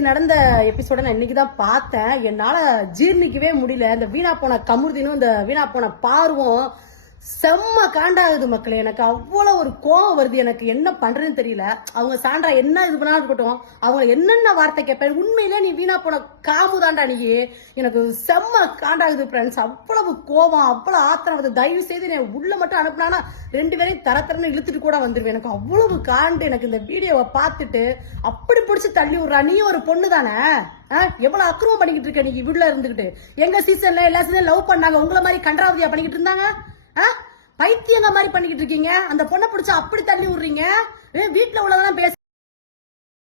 நேத்து நடந்த எபிசோட நான் இன்னைக்குதான் பார்த்தேன். என்னால ஜீர்ணிக்கவே முடியல. இந்த வீணா போன கமுர்தினும் இந்த வீணா போன பார்வும் செம்ம காண்டாகுது மக்களே. எனக்கு அவ்வளவு ஒரு கோவம் வருது. எனக்கு என்ன பண்றதுன்னு தெரியல. அவங்க சான்றா என்ன இது பண்ணா இருக்கட்டும், அவங்க என்னென்ன வார்த்தை கேட்பேன். உண்மையிலே நீ வீணா போன காமுதாண்டா நீ. எனக்கு செம்ம காண்டாகுது ஃப்ரெண்ட்ஸ். அவ்வளவு கோவம், அவ்வளவு ஆத்திரம் வருது. தயவு செய்து நீ உள்ள மட்டும் அனுப்புனா 2 பேரையும் தரத்தரன்னு இழுத்துட்டு கூட வந்துருவேன். எனக்கு அவ்வளவு காண்டு. எனக்கு இந்த வீடியோவை பார்த்துட்டு அப்படி பிடிச்சி தள்ளி விடுறா. நீ ஒரு பொண்ணு தானே, எவ்வளவு அக்கிரமம் பண்ணிக்கிட்டு இருக்க நீ வீட்டுல இருந்துகிட்டு. எங்க சீசன்ல எல்லா சீசன் லவ் பண்ணாங்க, உங்களை மாதிரி கன்றாவதியா பண்ணிக்கிட்டு இருந்தாங்க. பைத்தியங்க மாதிரி பண்ணிக்கிட்டு இருக்கீங்க. அந்த பொண்ணை பிடிச்சா அப்படி தள்ளி விடுறீங்க. வீட்டுல உள்ளதெல்லாம் பேச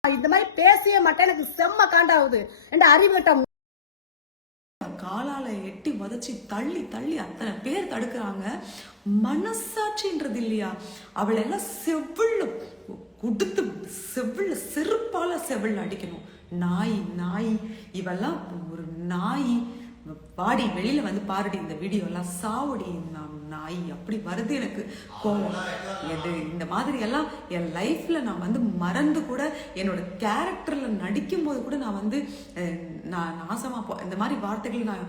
இந்த மாதிரி பேசவே மாட்டேன். எனக்கு செம்ம காண்டாகுது. என்ற அறிவுட்டம் காலால எட்டி வதச்சி தள்ளி தள்ளி அத்தனை பேர் தடுக்கிறாங்க. மனசாட்சின்றது இல்லையா? அவளை எல்லாம் செவிழ் கொடுத்து செவிழ் செருப்பால செவிழ் அடிக்கணும். நாய் நாய் இவெல்லாம் ஒரு நாய். பாடி வெளியில வந்து பாருடி இந்த வீடியோ எல்லாம் சாவடி நாய். அப்படி வருது எனக்கு கோவம். இந்த மாதிரி எல்லாம் என் லைஃப்ல நான் வந்து மறந்து கூட என்னோட கேரக்டர்ல நடிக்கும் போது கூட நான் வந்து நான் நாசமா இந்த மாதிரி வார்த்தைகள் நான்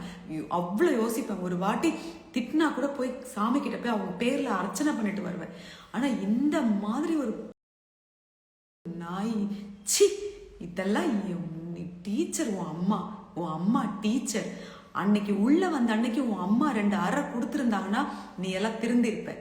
அவ்வளவு யோசிப்பேன். ஒரு வாட்டி திட்டினா கூட போய் சாமி கிட்ட போய் அவங்க பேர்ல அர்ச்சனை பண்ணிட்டு வருவேன். ஆனா இந்த மாதிரி ஒரு நாய் சி இதெல்லாம் டீச்சர், உன் அம்மா டீச்சர். அன்னைக்கு உள்ள வந்த அன்னைக்கு உன் அம்மா 2 அறை கொடுத்துருந்தாங்கன்னா நீ எல்லாம் திருந்திருப்ப.